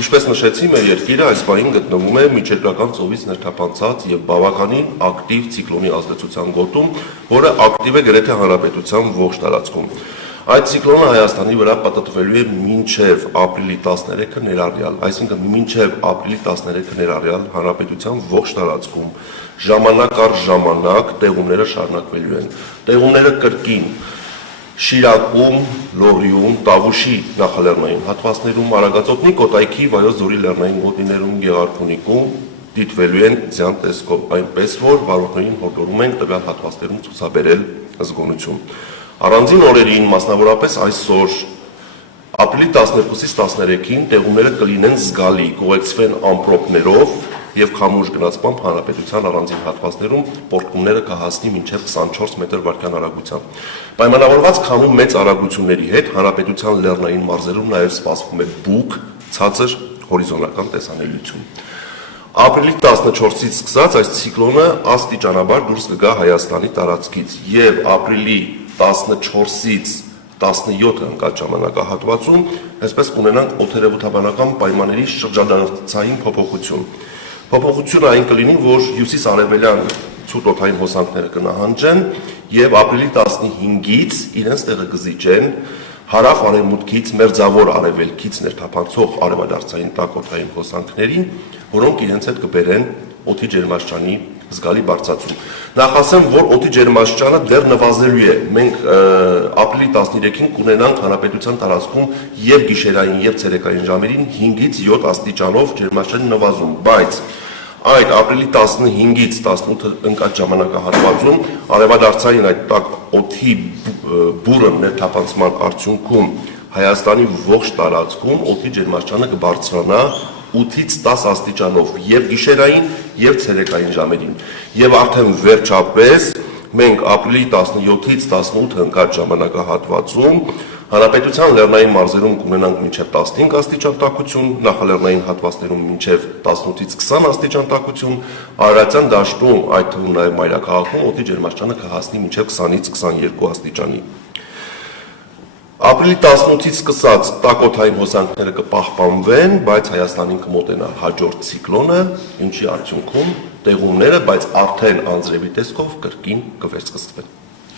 Ինչպես նշեցի, մեր երկիրը այս պահին գտնվում է միջերկրական ծովից ներթափանցած եւ բավականին ակտիվ ցիկլոնի ազդեցության գոտում, որը ակտիվ է գրեթե հանրապետության ողջ տարածքում։ Այդ ցիկլոնը Հայաստանի վրա պատտվելու է մինչև ապրիլի 13-ը ներառյալ, այսինքն մինչև ապրիլի 13-ը ներառյալ հանրապետության ողջ տարածքում ժամանակ առ ժամանակ տեղումները շարունակվելու են։ Տեղումները կրկին Շիրակում, Լոռիում, Տավուշի նախալեռնային հատվածներում, Արագածոտնի, Կոտայքի, Վայոց ձորի լեռնային գոտիներում, Գեղարքունիքում դիտվելու են ձյան տեսքով, այնպես որ վարորդներին հորդորում ենք տվյալ հատվածներում ցուցաբերել զգոնություն։ Առանձին օրերին, մասնավորապես այսօր, ապրիլի 12-ից 13-ին տեղումները կլինեն զգալի, կուղեկցվեն ամպրոպներով եւ քամուշ գնացմամբ հանրապետության առանձին հատվածներում պոռթկումները կհասնի մինչև 24 մետր վարկյան արագությամբ։ Պայմանավորված քամու մեծ արագությունների հետ հանրապետության լեռնային մարզերում նաեւ սպասվում է բուք, ցածր հորիզոնական տեսանելիություն։ Ապրիլի 14-ից սկսած այս ցիկլոնը աստիճանաբար դուրս կգա Հայաստանի տարածքից եւ ապրիլի 14-ից 17-ը ընկած ժամանակահատվածում այսպես կունենանք օդերևութաբանական պայմանների շրջանառցային փոփոխություն։ Փոփոխությունը այն կլինի, որ հյուսիս-արևելյան ցուրտ օդային հոսանքները կնահանջեն եւ ապրիլի 15-ից իրենց տեղը կզիջեն հարավ-արևմուտքից մերձավոր արևելքից ներթափանցող արևադարձային տաք օդային հոսանքներին, որոնք իրենց հետ կբերեն օդի ջերմաստիճանի զգալի բարձրացում։ Նախ ասեմ, որ օդի ջերմաստիճանը դեռ նվազելու է։ Մենք ապրիլի 13-ին կունենանք հանրապետության տարածքում եւ գիշերային եւ ցերեկային ժամերին 5-ից 7 աստիճանով ջերմաստիճանի նվազում, բայց այդ ապրիլի 15-ից 18-ը ընկած ժամանակահատվածում արևադարձային այդ տաք օդի բուրըն ներթափանցման արդյունքում Հայաստանի ողջ տարածքում օդի ջերմաստիճանը կբարձրանա 8-ից 10 աստիճանով եւ գիշերային եւ ցերեկային ժամերին։ Եվ արդեն վերջապես մենք ապրիլի 17-ից 18-ը ընկած ժամանակահատվածում հանրապետության լեռնային մարզերում կունենանք մինչև 15 աստիճան տաքություն, նախալեռնային հատվածներում մինչև 18-ից 20 աստիճան տաքություն, Արարատյան դաշտում, այդ թվում նաեւ մայրաքաղաքում օդի ջերմաստիճանը կհասնի մինչև 20-ից 22 աստիճանի։ Ապրիլի 18-ից սկսած տաք օդային հոսանքները կպահպանվեն, բայց Հայաստանին կմոտենա հաջորդ ցիկլոնը, ինչի արդյունքում տեղումները, բայց արդեն անձրևի տեսքով կրկին կվերսկսվեն։